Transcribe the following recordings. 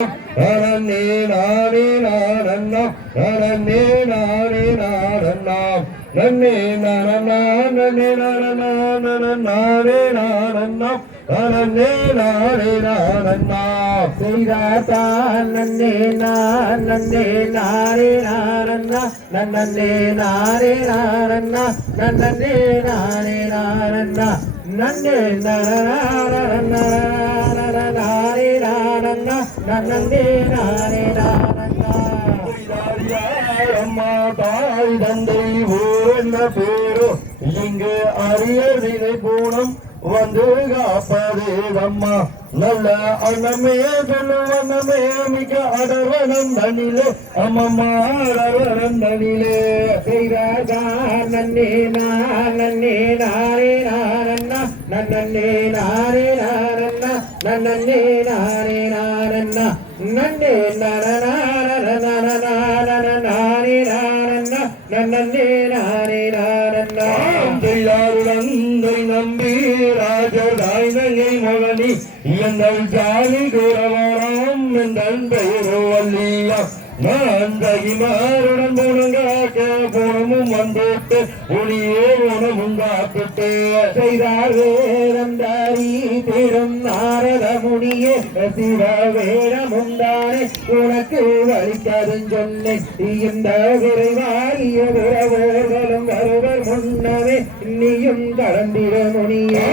நனன்னே நானே நானன்னா நனன்னே நானே நானன்னா நன்னே நனனா நன்னே நனனா நனநானே நானன்னா நனன்னே நானே நானன்னா செய்தாத்தான் நன்னே நான் நன்னே நாரே நாரண்ணா நன்னே நாரே நாரண்ணா நன்னே நாரே நாரண்ணா நன்னே நாரே நாரண்ணா நன்னே நாரே நாரண்ணா அம்மா தாய் தந்தை ஊர்ன பேரோ இங்கு அரியதினை பூணம் வந்து காப்பதே அம்மா. நல்ல அண்ணமே சொல்லுவனமே மிக அடவனம் தனிலே அமமாடவரம் தனிலே. செய்தாதா நன்னே நான் நன்னே நாரே நாரண்ணா நன்னே நாரே நாரண்ணா நன்னே நாரே நாரண்ணா நன்னே நாரே நாரண்ணா நன்னே நாரே நாரண்ணா எல்லாருடன் நம்பி எங்கள் ஜாலி குரவரம் எங்கள் பெயரோ வல்லியா. நான் தகிமாருடன் முழங்காக்க புறமும் வந்துட்டு ஒளியே உணவும் காத்துட்டு. செய்தார் வேதந்தாரி பெரும் நாரத முனியே சிவ வேடமுந்தானே உனக்கு வலிக்காதுன்னு சொன்னேன். இந்த விரைவாரிய உறவோர்களும் வருவர் முன்னவே நீயும் கடந்திட முனியே.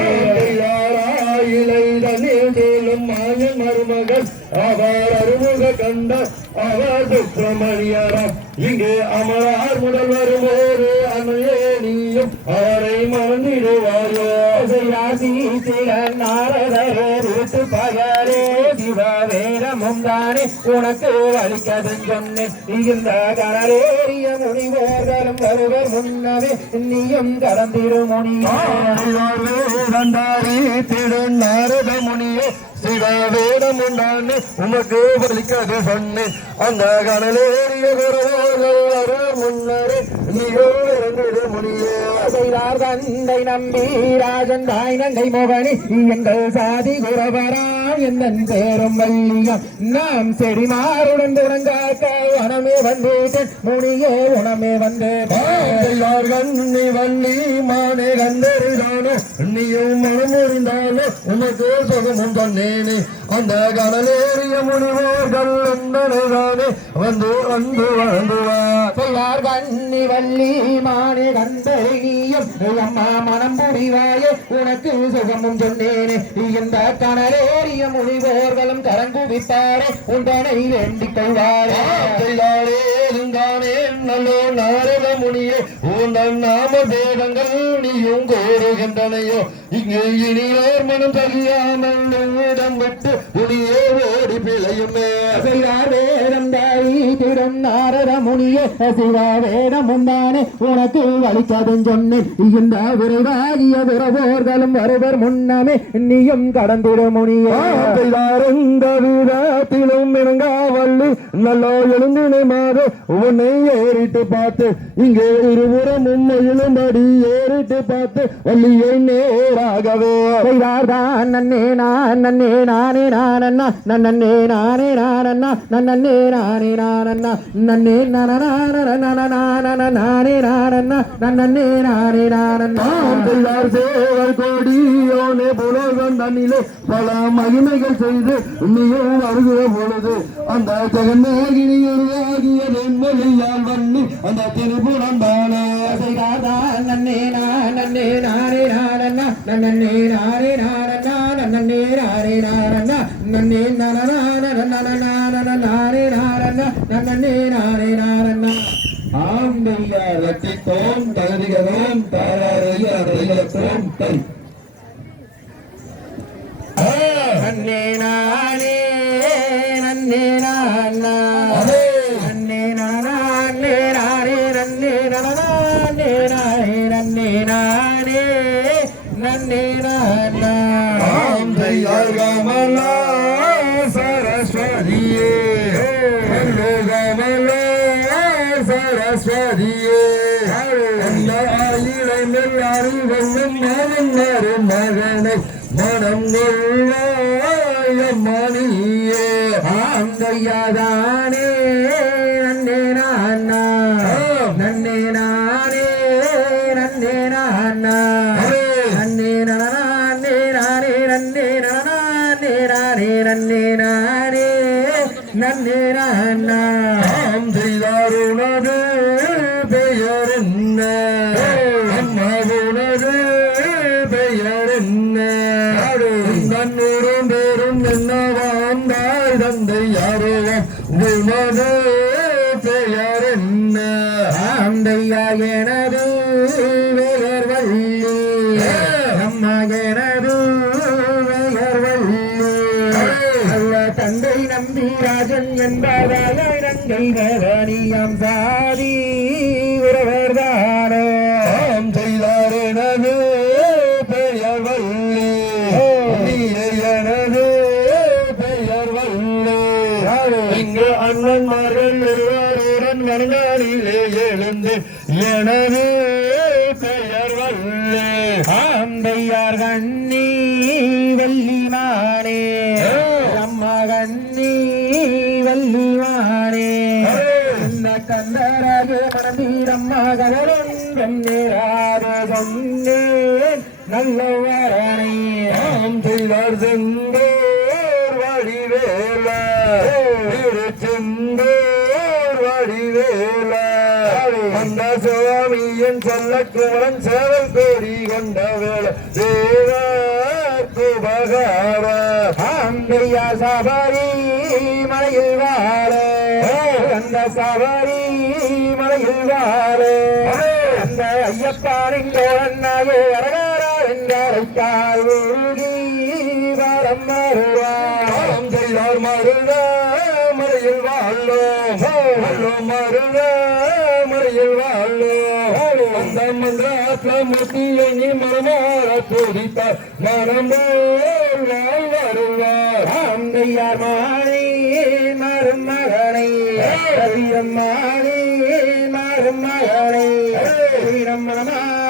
சுப்பிரமணியரம் இங்கே அமரார் முதல்வர் ஒரு அன்னையே நீயும் அவரை மறந்திடுவாயோ? செய்யாசி சில நாரதத்து பகரே சிவ வேடமும் தானே உனக்கு வலிக்காதுன்னு இந்த கடலேறிய முனிவோர்களும் வருவர் முன்னவே நீயும் கடந்திட முனியே திருநாரத முனியே சிவ வேடம் உமக்கு பலிக்காது சொன்னேன் அந்த கடலேறிய குரவோர்கள் முன்னரே நீயோ இறந்திட முனியே செய்தார் தந்தை நம்பி. ராஜன் தாய் நங்கை மோகனி எங்கள் சாதி குரவரா எந்தன் பேரும் வல்லியம் நாம் செடிமாருடன் துணங்காக்க வனமே வந்தேன் முனியே உணமே வந்தேன் கண்ணி வள்ளி மானே கந்தரிதானோ நீயும் மனமுறிந்தாலோ உனக்கு சுகமும் தன்னேனே அந்த கடலேறிய முனிவோர்கள் எந்தனைதானே வந்து வந்து வாழ்ந்துவா செய்யார் கண்ணி வள்ளி மானே கந்தரியம் அம்மா மனம் புரிவாயே. உனக்கு சுகமும் சொன்னேனே. இந்த கனலேறிய முனிவோர்களும் கரங்குவிப்பாரே. உண்டனை வேண்டிக் கொள்வாரே. செய்தாரே இருந்தானே நல்லோ நாரத முனியே உந்தன் நாம வேதங்கள் நீயும் கோருகின்றனையோ. இங்கு இனியோர் மனம் தகியாமல் இடம் விட்டு முனியே ஓடி பிழையுமே. வேடம் தாயி திறம் நாரத முனியே சிவா வேடம் உண்டானே உனக்கு வலிச்சதும் சொன்னேன். இந்த விரைவாகிய விரவோர்களும் வருவர் முன்னமே நீயும் கடந்திட முனியே. விதத்திலும் இறங்காவல்லி நல்லோ எழுந்தினை மாறு உன்னை ஏறிட்டு பார்த்து இங்கே இருபுறம் உண்மையிலும் அடி ஏறிட்டு பார்த்து வள்ளியை நேராகவே செய்தார்தான் நன்னே நான் நன்னே நானே நானண்ணா நன்னே நானே நானண்ணா நன்னே நானே நானண்ணா நன்னே நானே நானண்ணா நன்னே நானே நானண்ணா சேவர் கோடியோனே புலகம் தண்ணிலே பல மகிமைகள் செய்து நீயும் வருகிற பொழுது அந்த ஜெகநாகினி உருவாகிய நென்மொழியால் வண்ணி அந்த திருப்புறம் தானே செய்தார்தான் நன்னே நான் நன்னே நானே நானண்ணா நன்னே நானே நானண்ணா நன்னே நானே நானண்ணா நன்னே நானே நானண்ணா நன்னே நானே நானண்ணா ஆம்பிள்ளாரத்தித்தோம் தகுதிகளோம் தாராரைய அறையத்தோம் தை நன்னே நானே சரஸ்வதியே. நெல்லாரி வெள்ளம் மகன் மகனை மனம் கொள்ளாய மணியே ஆம் நன்னே நானா நாம் பெயர் என்ன அம்மாவுனது பெயர் என்ன தன்னூரும் பேரும் என்னவாம் தாய் தந்தை யாரோவம் உனது பெயர் என்ன ஆந்தையா எனது என்பதால் இரங்கை வேதனியம் சாதி உறவர் தானோ செய்தார் எனது பெயர் வள்ளி. எனது பெயர் வள்ளி. இங்கு அண்ணன்மார்கள் இருவருடன் வணங்கானிலே எழுந்து எனது பெயர் வள்ளி. ஆந்தையார் கண்ணி. கந்தராக மனதீரம்மா கவரொன்றும் சொன்னேன் நல்லவரணே நாம் செய்தார் செந்தோர் வழிவேல செந்தோர் வழிவேல அந்த சுவாமியின் சொல்ல குமரன் சேவல் கோரி கொண்ட வேள தேவ குபகார சபரி மலையில் வாழ. அந்த சபரி வாழ அந்த ஐயப்பாரின் தோழனாக அரகாரா என்றழைத்தால் வரம் நாம் செய்தார் மருத மறையில் வாழோம் வல்லோம் மருத மறையில் வாழோம் அந்த மந்திராத்ல முத்தியை நீ மனமாற துடித்தார் மனமோல் வாழ் வருவார். ஆந்தையார் மாணி மருமகனை கவிரம்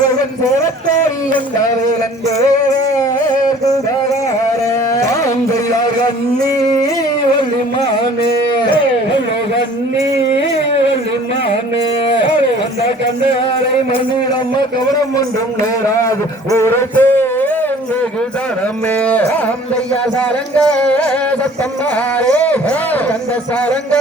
சௌரத்துவன் சோரத்தோரி என்ற வேலன் ஆந்தையார் கண்ணி வள்ளிமானே கண்ணி வள்ளிமானே அந்த கண்ணாரை மண்ணிடம் கவனம் ஒன்றும் நேராது உரைத்தே தரமே ஆந்தையா சாரங்க சத்தம் மாறே. அந்த சாரங்க